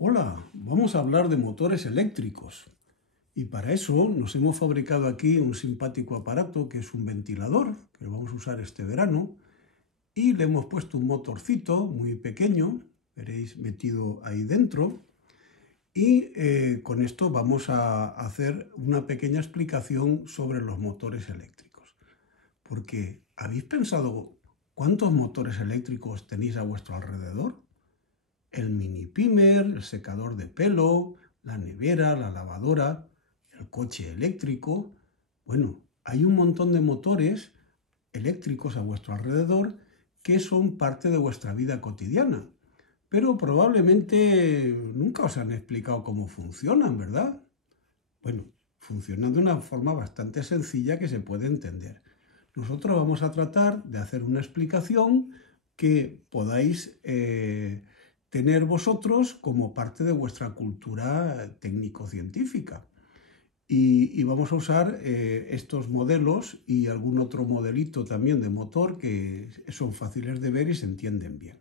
Hola, vamos a hablar de motores eléctricos. Y para eso nos hemos fabricado aquí un simpático aparato que es un ventilador, que lo vamos a usar este verano, y le hemos puesto un motorcito muy pequeño, veréis metido ahí dentro, y con esto vamos a hacer una pequeña explicación sobre los motores eléctricos. Porque, ¿habéis pensado cuántos motores eléctricos tenéis a vuestro alrededor? El mini pimer, el secador de pelo, la nevera, la lavadora, el coche eléctrico. Bueno, hay un montón de motores eléctricos a vuestro alrededor que son parte de vuestra vida cotidiana. Pero probablemente nunca os han explicado cómo funcionan, ¿verdad? Bueno, funcionan de una forma bastante sencilla que se puede entender. Nosotros vamos a tratar de hacer una explicación que podáis tener vosotros como parte de vuestra cultura técnico-científica. Y vamos a usar estos modelos y algún otro modelito también de motor que son fáciles de ver y se entienden bien.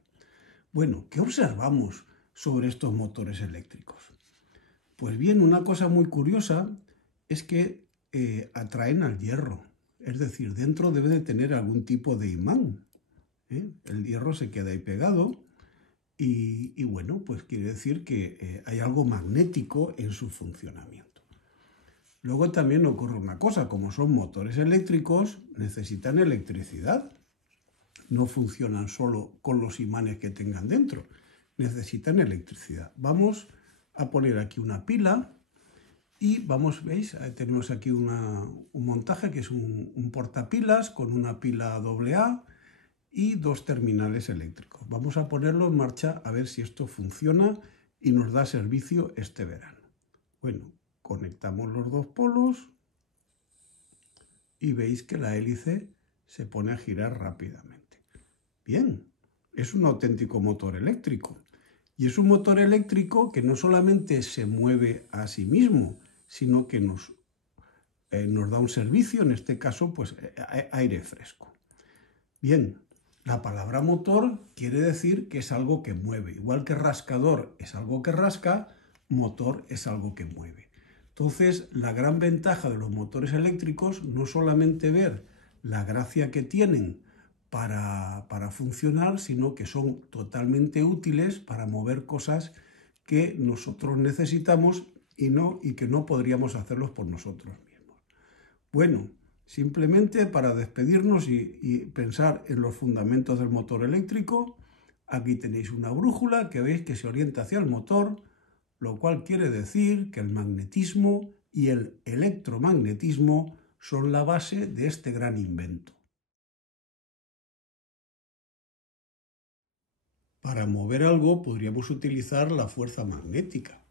Bueno, ¿qué observamos sobre estos motores eléctricos? Pues bien, una cosa muy curiosa es que atraen al hierro. Es decir, dentro debe de tener algún tipo de imán. El hierro se queda ahí pegado y bueno, pues quiere decir que hay algo magnético en su funcionamiento. Luego también ocurre una cosa, como son motores eléctricos, necesitan electricidad. No funcionan solo con los imanes que tengan dentro, necesitan electricidad. Vamos a poner aquí una pila y vamos, ¿veis? Tenemos aquí un montaje que es un portapilas con una pila AA y dos terminales eléctricos. Vamos a ponerlo en marcha a ver si esto funciona y nos da servicio este verano. Bueno, conectamos los dos polos y veis que la hélice se pone a girar rápidamente. Bien, es un auténtico motor eléctrico. Y es un motor eléctrico que no solamente se mueve a sí mismo, sino que nos da un servicio, en este caso, pues aire fresco. Bien, la palabra motor quiere decir que es algo que mueve. Igual que rascador es algo que rasca, motor es algo que mueve. Entonces, la gran ventaja de los motores eléctricos no solamente ver la gracia que tienen para funcionar, sino que son totalmente útiles para mover cosas que nosotros necesitamos y que no podríamos hacerlos por nosotros mismos. Bueno, simplemente para despedirnos y pensar en los fundamentos del motor eléctrico, aquí tenéis una brújula que veis que se orienta hacia el motor, lo cual quiere decir que el magnetismo y el electromagnetismo son la base de este gran invento. Para mover algo podríamos utilizar la fuerza magnética.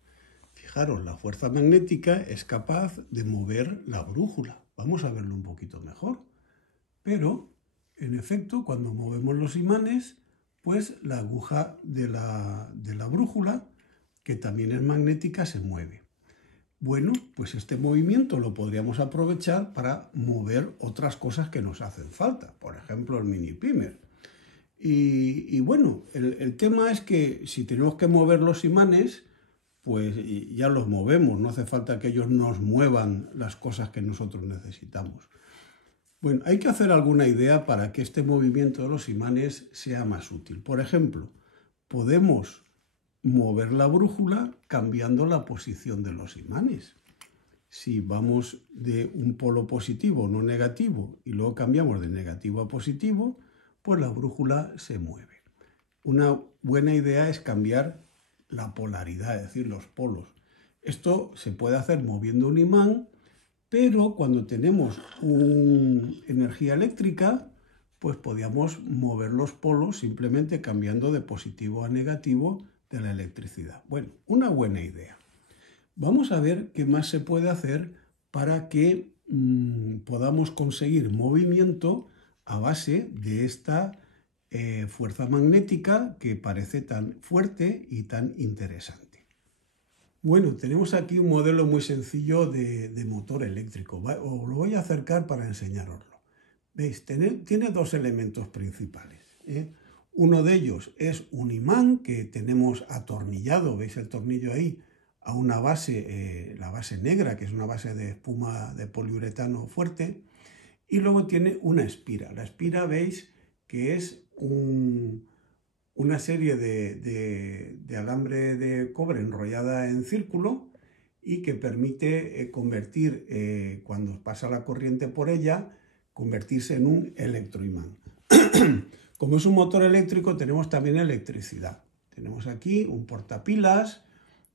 Fijaros, la fuerza magnética es capaz de mover la brújula. Vamos a verlo un poquito mejor. Pero, en efecto, cuando movemos los imanes, pues la aguja de la brújula, que también es magnética, se mueve. Bueno, pues este movimiento lo podríamos aprovechar para mover otras cosas que nos hacen falta. Por ejemplo, el mini pimer. Y bueno, el tema es que si tenemos que mover los imanes, pues ya los movemos, no hace falta que ellos nos muevan las cosas que nosotros necesitamos. Bueno, hay que hacer alguna idea para que este movimiento de los imanes sea más útil. Por ejemplo, podemos mover la brújula cambiando la posición de los imanes. Si vamos de un polo positivo, no negativo, y luego cambiamos de negativo a positivo, pues la brújula se mueve. Una buena idea es cambiar la polaridad, es decir, los polos. Esto se puede hacer moviendo un imán, pero cuando tenemos energía eléctrica, pues podíamos mover los polos simplemente cambiando de positivo a negativo de la electricidad. Bueno, una buena idea. Vamos a ver qué más se puede hacer para que podamos conseguir movimiento a base de esta fuerza magnética que parece tan fuerte y tan interesante. Bueno, tenemos aquí un modelo muy sencillo de motor eléctrico. Os lo voy a acercar para enseñaroslo. ¿Veis? Tiene dos elementos principales. Uno de ellos es un imán que tenemos atornillado, ¿veis el tornillo ahí? A una base, la base negra, que es una base de espuma de poliuretano fuerte. Y luego tiene una espira. La espira, veis, que es una serie de alambre de cobre enrollada en círculo y que permite convertir, cuando pasa la corriente por ella, convertirse en un electroimán. Como es un motor eléctrico, tenemos también electricidad. Tenemos aquí un portapilas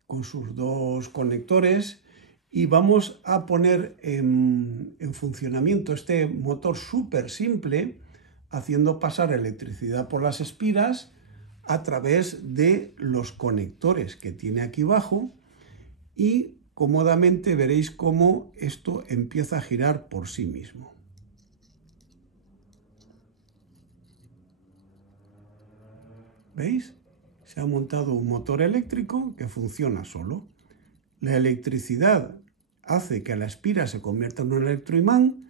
con sus dos conectores y vamos a poner en funcionamiento este motor súper simple, haciendo pasar electricidad por las espiras a través de los conectores que tiene aquí abajo, y cómodamente veréis cómo esto empieza a girar por sí mismo. ¿Veis? Se ha montado un motor eléctrico que funciona solo. La electricidad hace que la espira se convierta en un electroimán,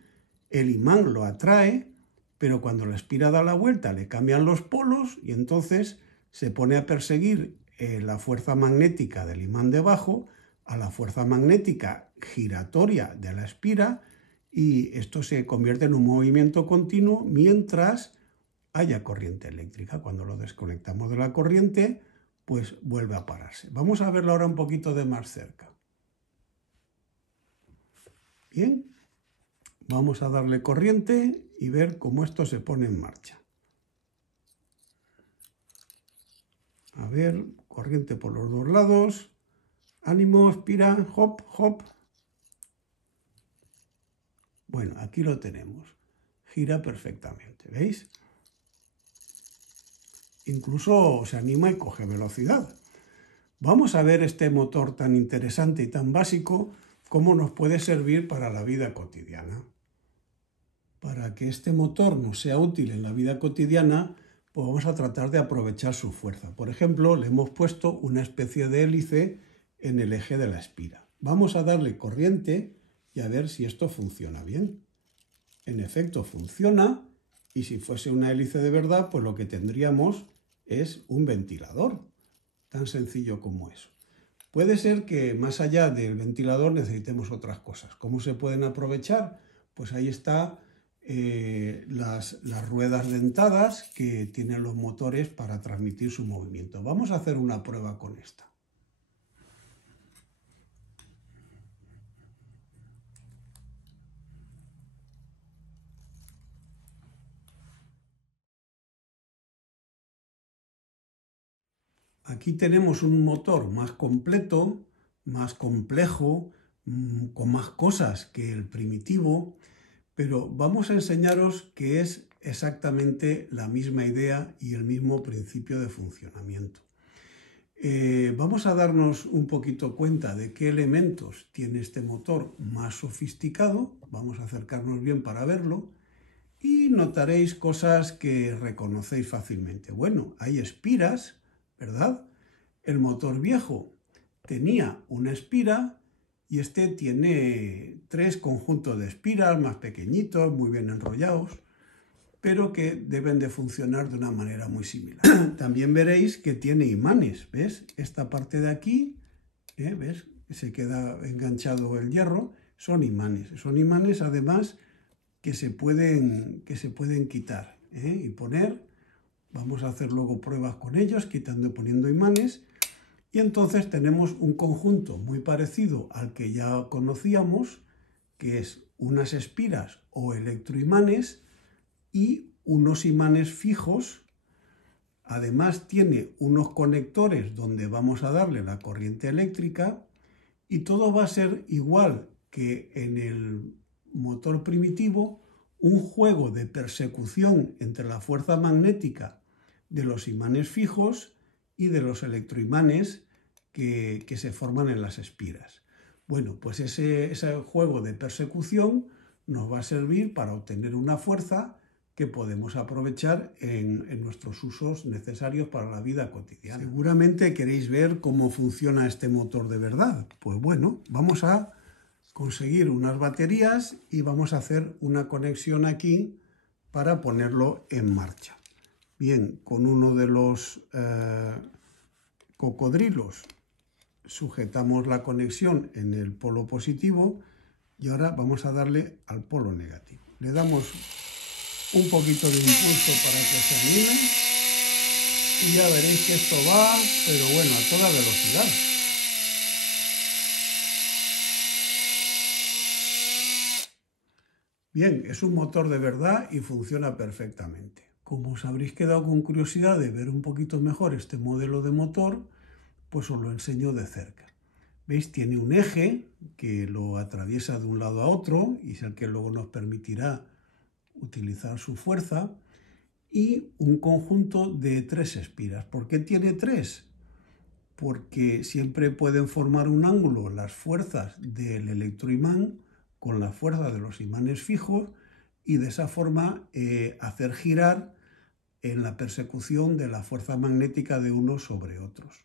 el imán lo atrae, pero cuando la espira da la vuelta le cambian los polos y entonces se pone a perseguir la fuerza magnética del imán debajo a la fuerza magnética giratoria de la espira, y esto se convierte en un movimiento continuo mientras haya corriente eléctrica. Cuando lo desconectamos de la corriente, pues vuelve a pararse. Vamos a verlo ahora un poquito de más cerca. Bien, vamos a darle corriente y ver cómo esto se pone en marcha. A ver, corriente por los dos lados. Ánimo, espira, hop, hop. Bueno, aquí lo tenemos. Gira perfectamente, ¿veis? Incluso se anima y coge velocidad. Vamos a ver este motor tan interesante y tan básico, cómo nos puede servir para la vida cotidiana. Para que este motor nos sea útil en la vida cotidiana, pues vamos a tratar de aprovechar su fuerza. Por ejemplo, le hemos puesto una especie de hélice en el eje de la espira. Vamos a darle corriente y a ver si esto funciona bien. En efecto, funciona, y si fuese una hélice de verdad, pues lo que tendríamos es un ventilador. Tan sencillo como eso. Puede ser que más allá del ventilador necesitemos otras cosas. ¿Cómo se pueden aprovechar? Pues ahí está las ruedas dentadas que tienen los motores para transmitir su movimiento. Vamos a hacer una prueba con esta. Aquí tenemos un motor más completo, más complejo, con más cosas que el primitivo, pero vamos a enseñaros que es exactamente la misma idea y el mismo principio de funcionamiento. Vamos a darnos un poquito cuenta de qué elementos tiene este motor más sofisticado. Vamos a acercarnos bien para verlo y notaréis cosas que reconocéis fácilmente. Bueno, hay espiras, ¿verdad? El motor viejo tenía una espira y este tiene 3 conjuntos de espiras más pequeñitos, muy bien enrollados, pero que deben de funcionar de una manera muy similar. También veréis que tiene imanes, ¿ves? Esta parte de aquí, ¿ves? Se queda enganchado el hierro, son imanes además que se pueden quitar y poner. Vamos a hacer luego pruebas con ellos, quitando y poniendo imanes, y entonces tenemos un conjunto muy parecido al que ya conocíamos, que es unas espiras o electroimanes y unos imanes fijos. Además tiene unos conectores donde vamos a darle la corriente eléctrica, y todo va a ser igual que en el motor primitivo, un juego de persecución entre la fuerza magnética de los imanes fijos y de los electroimanes que se forman en las espiras. Bueno, pues ese juego de persecución nos va a servir para obtener una fuerza que podemos aprovechar en nuestros usos necesarios para la vida cotidiana. Seguramente queréis ver cómo funciona este motor de verdad. Pues bueno, vamos a conseguir unas baterías y vamos a hacer una conexión aquí para ponerlo en marcha. bien con uno de los cocodrilos sujetamos la conexión en el polo positivo y ahora vamos a darle al polo negativo. Le damos un poquito de impulso para que se anime y ya veréis que esto va, pero bueno, a toda velocidad. Bien, es un motor de verdad y funciona perfectamente. Como os habréis quedado con curiosidad de ver un poquito mejor este modelo de motor, pues os lo enseño de cerca. ¿Veis? Tiene un eje que lo atraviesa de un lado a otro y es el que luego nos permitirá utilizar su fuerza, y un conjunto de 3 espiras. ¿Por qué tiene 3? Porque siempre pueden formar un ángulo las fuerzas del electroimán con la fuerza de los imanes fijos y de esa forma hacer girar en la persecución de la fuerza magnética de unos sobre otros.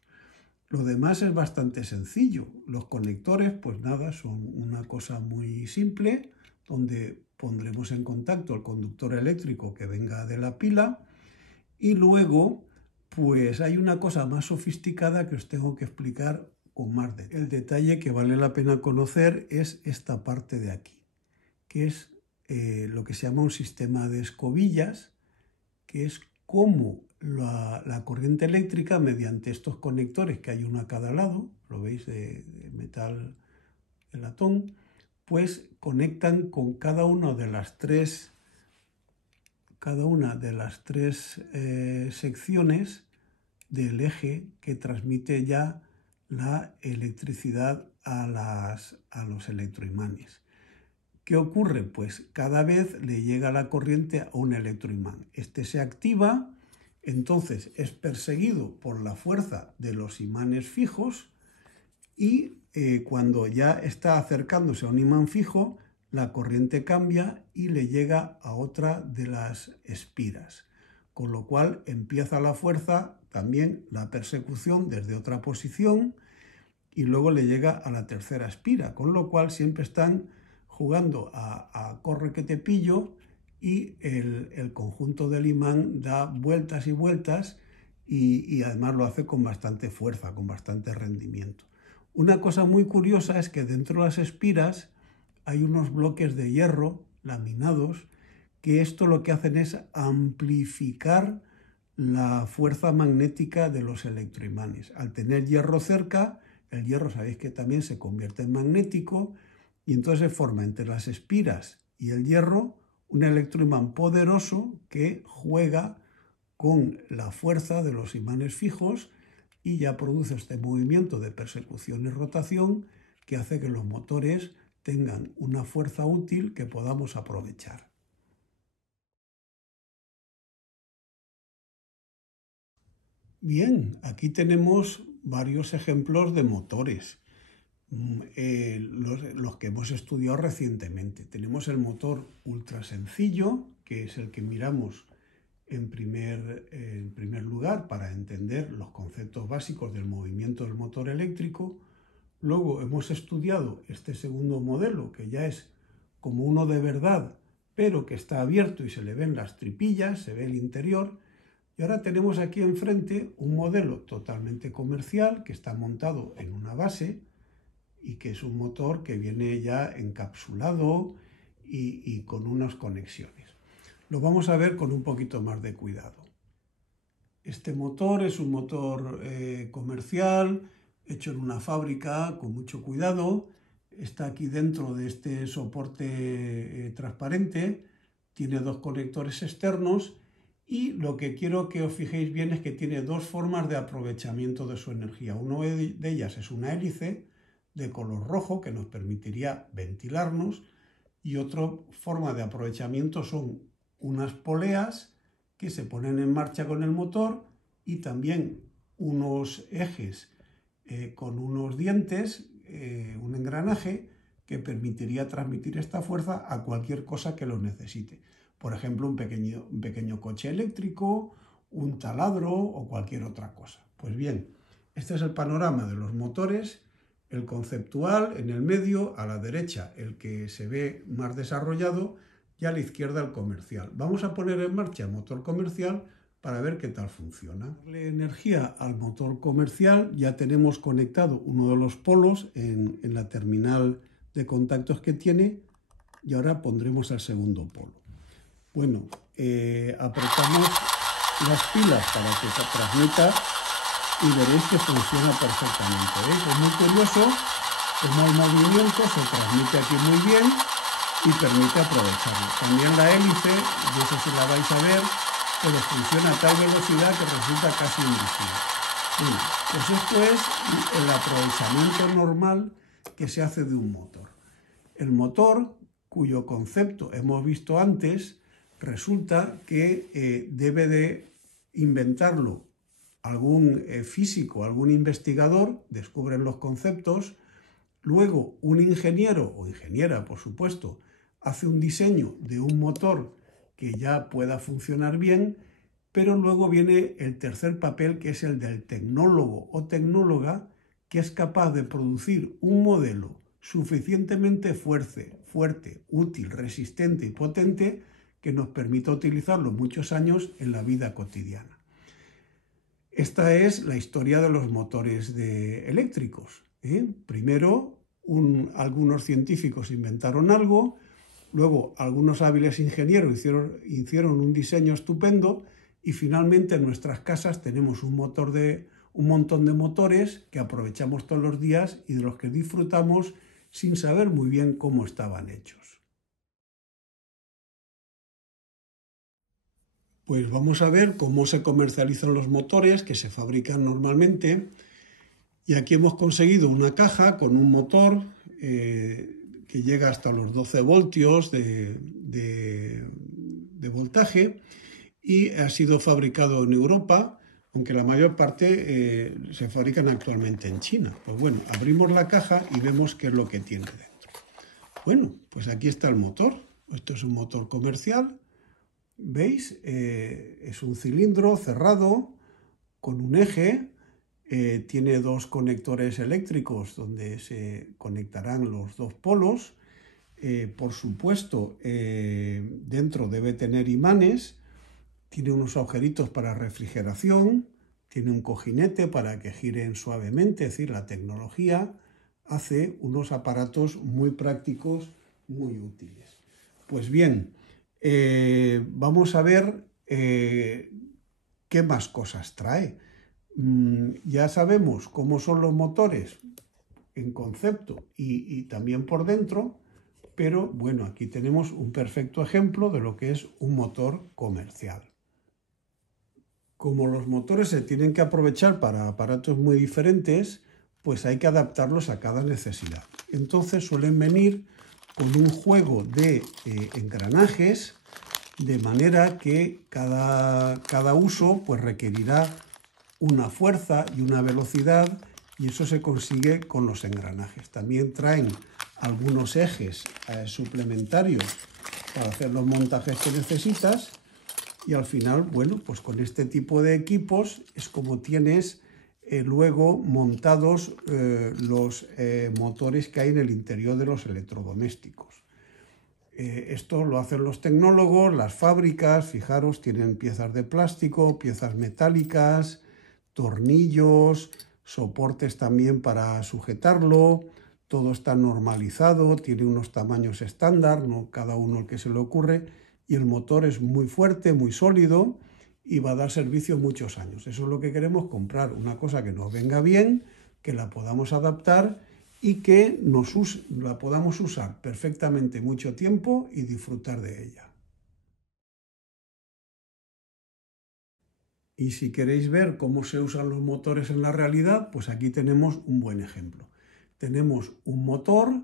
Lo demás es bastante sencillo. Los conectores, pues nada, son una cosa muy simple, donde pondremos en contacto el conductor eléctrico que venga de la pila y luego pues hay una cosa más sofisticada que os tengo que explicar con más detalle. El detalle que vale la pena conocer es esta parte de aquí, que es lo que se llama un sistema de escobillas, que es cómo la corriente eléctrica, mediante estos conectores que hay uno a cada lado, lo veis de metal, de latón, pues conectan con cada una de las tres secciones del eje que transmite ya la electricidad a los electroimanes. ¿Qué ocurre? Pues cada vez le llega la corriente a un electroimán. Este se activa, entonces es perseguido por la fuerza de los imanes fijos y cuando ya está acercándose a un imán fijo, la corriente cambia y le llega a otra de las espiras, con lo cual empieza la fuerza, también la persecución desde otra posición y luego le llega a la tercera espira, con lo cual siempre están jugando a corre que te pillo y el conjunto del imán da vueltas y vueltas y además lo hace con bastante fuerza, con bastante rendimiento. Una cosa muy curiosa es que dentro de las espiras hay unos bloques de hierro laminados que esto lo que hacen es amplificar la fuerza magnética de los electroimanes. Al tener hierro cerca, el hierro sabéis que también se convierte en magnético y entonces se forma entre las espiras y el hierro un electroimán poderoso que juega con la fuerza de los imanes fijos y ya produce este movimiento de persecución y rotación que hace que los motores tengan una fuerza útil que podamos aprovechar. Bien, aquí tenemos varios ejemplos de motores, los que hemos estudiado recientemente. Tenemos el motor ultra sencillo, que es el que miramos en primer lugar para entender los conceptos básicos del movimiento del motor eléctrico. Luego hemos estudiado este segundo modelo, que ya es como uno de verdad, pero que está abierto y se le ven las tripillas, se ve el interior. Y ahora tenemos aquí enfrente un modelo totalmente comercial que está montado en una base y que es un motor que viene ya encapsulado y con unas conexiones. Lo vamos a ver con un poquito más de cuidado. Este motor es un motor comercial, hecho en una fábrica con mucho cuidado. Está aquí dentro de este soporte transparente, tiene 2 conectores externos y lo que quiero que os fijéis bien es que tiene 2 formas de aprovechamiento de su energía. Una de ellas es una hélice de color rojo que nos permitiría ventilarnos y otra forma de aprovechamiento son unas poleas que se ponen en marcha con el motor y también unos ejes con unos dientes, un engranaje que permitiría transmitir esta fuerza a cualquier cosa que lo necesite. Por ejemplo, un pequeño coche eléctrico, un taladro o cualquier otra cosa. Pues bien, este es el panorama de los motores, el conceptual en el medio, a la derecha el que se ve más desarrollado y a la izquierda el comercial. Vamos a poner en marcha el motor comercial para ver qué tal funciona. Darle energía al motor comercial, ya tenemos conectado uno de los polos en la terminal de contactos que tiene y ahora pondremos el segundo polo. Bueno, apretamos las pilas para que se transmita y veréis que funciona perfectamente. Es muy curioso cómo el movimiento se transmite aquí muy bien y permite aprovecharlo. También la hélice, no sé si la vais a ver, pero funciona a tal velocidad que resulta casi invisible. Bueno, pues esto es el aprovechamiento normal que se hace de un motor. El motor, cuyo concepto hemos visto antes, resulta que debe de inventarlo algún físico, algún investigador, descubren los conceptos, luego un ingeniero o ingeniera, por supuesto, hace un diseño de un motor que ya pueda funcionar bien, pero luego viene el tercer papel, que es el del tecnólogo o tecnóloga, que es capaz de producir un modelo suficientemente fuerte, útil, resistente y potente que nos permita utilizarlo muchos años en la vida cotidiana. Esta es la historia de los motores eléctricos. Primero, algunos científicos inventaron algo, luego algunos hábiles ingenieros hicieron un diseño estupendo y finalmente en nuestras casas tenemos un montón de motores que aprovechamos todos los días y de los que disfrutamos sin saber muy bien cómo estaban hechos. Pues vamos a ver cómo se comercializan los motores que se fabrican normalmente. Y aquí hemos conseguido una caja con un motor que llega hasta los 12 voltios de voltaje y ha sido fabricado en Europa, aunque la mayor parte se fabrican actualmente en China. Pues bueno, abrimos la caja y vemos qué es lo que tiene dentro. Bueno, pues aquí está el motor. Esto es un motor comercial. ¿Veis? Es un cilindro cerrado con un eje. Tiene dos conectores eléctricos donde se conectarán los dos polos. Por supuesto, dentro debe tener imanes. Tiene unos agujeritos para refrigeración. Tiene un cojinete para que giren suavemente. Es decir, la tecnología hace unos aparatos muy prácticos, muy útiles. Pues bien, vamos a ver qué más cosas trae. Ya sabemos cómo son los motores en concepto y también por dentro, pero bueno, aquí tenemos un perfecto ejemplo de lo que es un motor comercial. Como los motores se tienen que aprovechar para aparatos muy diferentes, pues hay que adaptarlos a cada necesidad. Entonces suelen venir con un juego de engranajes, de manera que cada uso pues requerirá una fuerza y una velocidad, y eso se consigue con los engranajes. También traen algunos ejes suplementarios para hacer los montajes que necesitas, y al final, bueno, pues con este tipo de equipos es como tienes luego montados los motores que hay en el interior de los electrodomésticos. Esto lo hacen los tecnólogos, las fábricas, fijaros, tienen piezas de plástico, piezas metálicas, tornillos, soportes también para sujetarlo, todo está normalizado, tiene unos tamaños estándar, no cada uno el que se le ocurre, y el motor es muy fuerte, muy sólido y va a dar servicio muchos años. Eso es lo que queremos, comprar una cosa que nos venga bien, que la podamos adaptar y que la podamos usar perfectamente mucho tiempo y disfrutar de ella. Y si queréis ver cómo se usan los motores en la realidad, pues aquí tenemos un buen ejemplo. Tenemos un motor,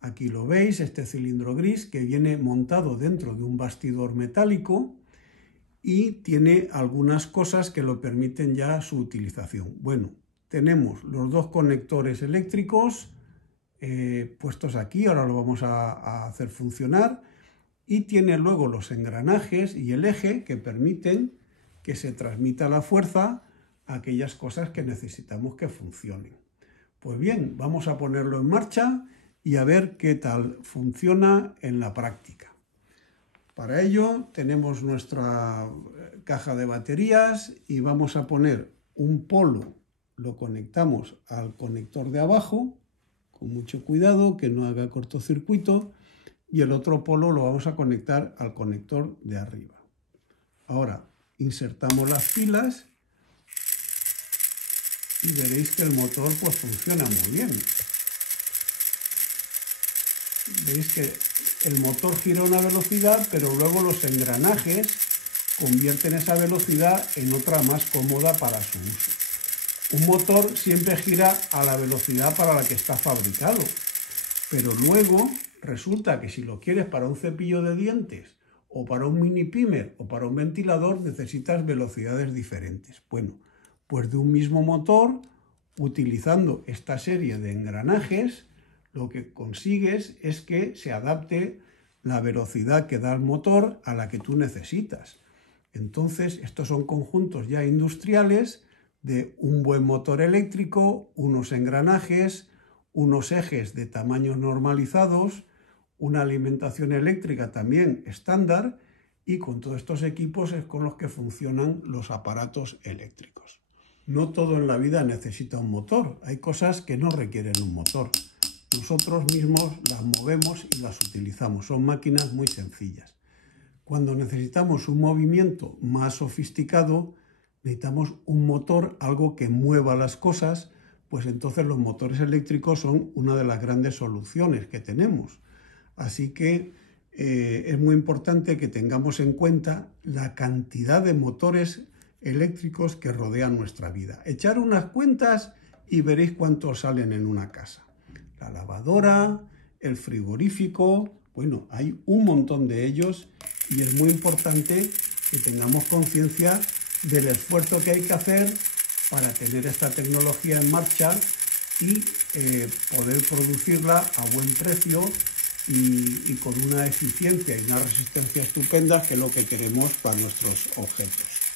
aquí lo veis, este cilindro gris que viene montado dentro de un bastidor metálico y tiene algunas cosas que lo permiten ya su utilización. Bueno, tenemos los dos conectores eléctricos puestos aquí, ahora lo vamos a hacer funcionar, y tiene luego los engranajes y el eje que permiten que se transmita la fuerza a aquellas cosas que necesitamos que funcionen. Pues bien, vamos a ponerlo en marcha y a ver qué tal funciona en la práctica. Para ello tenemos nuestra caja de baterías y vamos a poner un polo, lo conectamos al conector de abajo, con mucho cuidado que no haga cortocircuito, y el otro polo lo vamos a conectar al conector de arriba. Ahora insertamos las pilas y veréis que el motor pues funciona muy bien. Veis que el motor gira a una velocidad, pero luego los engranajes convierten esa velocidad en otra más cómoda para su uso. Un motor siempre gira a la velocidad para la que está fabricado, pero luego resulta que si lo quieres para un cepillo de dientes o para un mini pimer o para un ventilador necesitas velocidades diferentes. Bueno, pues de un mismo motor, utilizando esta serie de engranajes, lo que consigues es que se adapte la velocidad que da el motor a la que tú necesitas. Entonces, estos son conjuntos ya industriales de un buen motor eléctrico, unos engranajes, unos ejes de tamaños normalizados, una alimentación eléctrica también estándar, y con todos estos equipos es con los que funcionan los aparatos eléctricos. No todo en la vida necesita un motor, hay cosas que no requieren un motor. Nosotros mismos las movemos y las utilizamos, son máquinas muy sencillas. Cuando necesitamos un movimiento más sofisticado, necesitamos un motor, algo que mueva las cosas, pues entonces los motores eléctricos son una de las grandes soluciones que tenemos. Así que es muy importante que tengamos en cuenta la cantidad de motores eléctricos que rodean nuestra vida. Echar unas cuentas y veréis cuántos salen en una casa. La lavadora, el frigorífico, bueno, hay un montón de ellos y es muy importante que tengamos conciencia del esfuerzo que hay que hacer para tener esta tecnología en marcha y poder producirla a buen precio y con una eficiencia y una resistencia estupenda, que es lo que queremos para nuestros objetos.